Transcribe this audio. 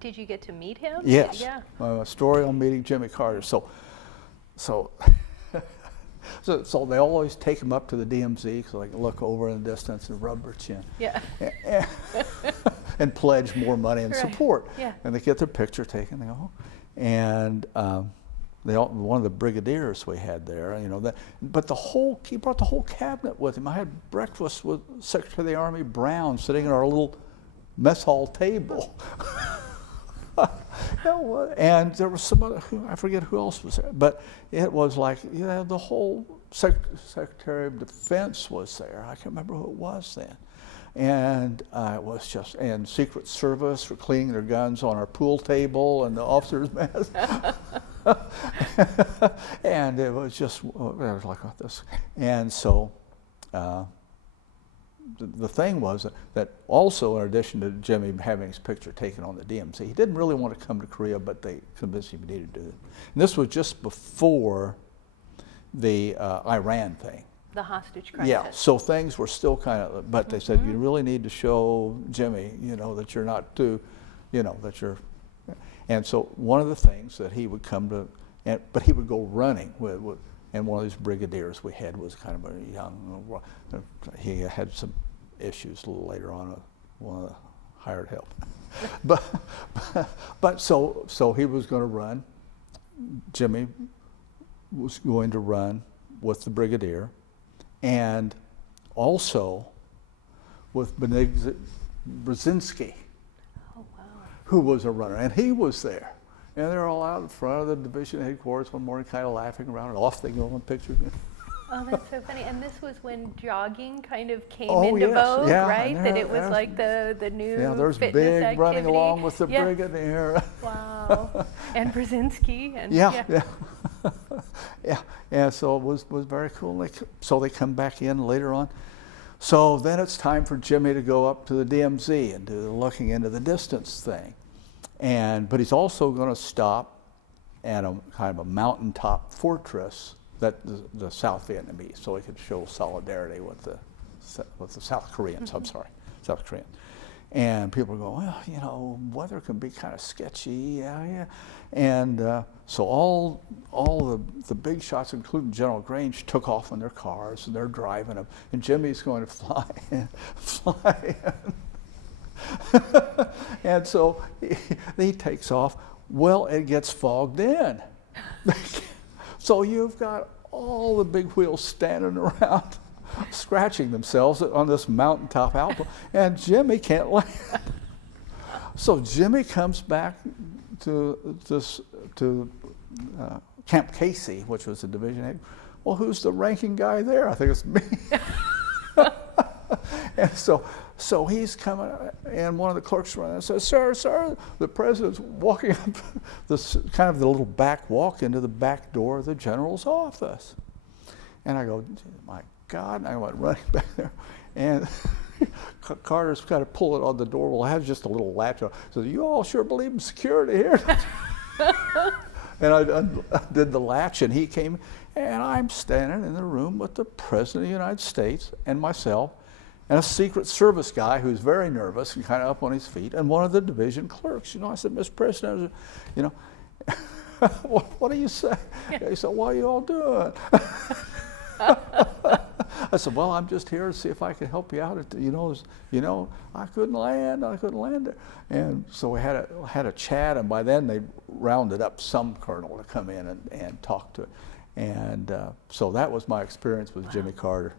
Did you get to meet him? Yes. Yeah. A story on meeting Jimmy Carter. So so they always take him up to the DMZ so they can look over in the distance and rub their chin. Yeah. And pledge more money and Right. support. Yeah. And they get their picture taken. They go, and one of the brigadiers we had there, you know, but he brought the whole cabinet with him. I had breakfast with Secretary of the Army Brown sitting at our little mess hall table. And there was some other, I forget who else was there, but it was like, you know, the whole Secretary of Defense was there. I can't remember who it was then. And it was just, and Secret Service were cleaning their guns on our pool table and the officers' mess. And it was just, it was like this. And so the thing was that also, in addition to Jimmy having his picture taken on the DMZ, he didn't really want to come to Korea, but they convinced him he needed to do it. And this was just before the Iran thing. The hostage crisis. Yeah, so things were still kind of, but they said, you really need to show Jimmy, you know, that you're not too, you know, that you're, and so one of the things that he would come to, but he would go running with and one of these brigadiers we had was kind of a young, he had some issues a little later on, one of the hired help. but so he was going to run, Jimmy was going to run with the brigadier, and also with Brzezinski, Oh, wow. who was a runner, and he was there. And they're all out in front of the division headquarters one morning, kind of laughing around, and off they go on pictures. Oh, that's so funny. And this was when jogging kind of came Oh, into yes. vogue, Yeah, right? and That it was like the new yeah, there's fitness big activity. running along with the Yeah. brigadier. Wow. And Brzezinski. And Yeah. Yeah, and so it was very cool. So they come back in later on. So then it's time for Jimmy to go up to the DMZ and do the looking into the distance thing. But he's also going to stop at a kind of a mountaintop fortress that the South Vietnamese, so he could show solidarity with the South Koreans. I'm sorry, South Korean. And people are going, well, you know, weather can be kind of sketchy, yeah. And so all the big shots, including General Grange, took off in their cars and they're driving them. And Jimmy's going to fly in. And so he takes off. Well, it gets fogged in. So you've got all the big wheels standing around, scratching themselves on this mountaintop outpost, and Jimmy can't land. So Jimmy comes back to Camp Casey, which was the division head. Well, who's the ranking guy there? I think it's me. And so he's coming, and one of the clerks runs and says, sir, the president's walking up this kind of the little back walk into the back door of the general's office. And I go, my God, and I went running back there. And Carter's kind of pulling on the door. Well, I have just a little latch on. So you all sure believe in security here? And I did the latch, and he came, and I'm standing in the room with the President of the United States and myself, and a Secret Service guy who's very nervous and kind of up on his feet, and one of the division clerks. You know, I said, Mr. President, you know, what do you say? He said, what are you all doing? I said, well, I'm just here to see if I can help you out. You know, I couldn't land there. And so we had a chat, and by then they rounded up some colonel to come in and talk to it. And so that was my experience with Jimmy Carter.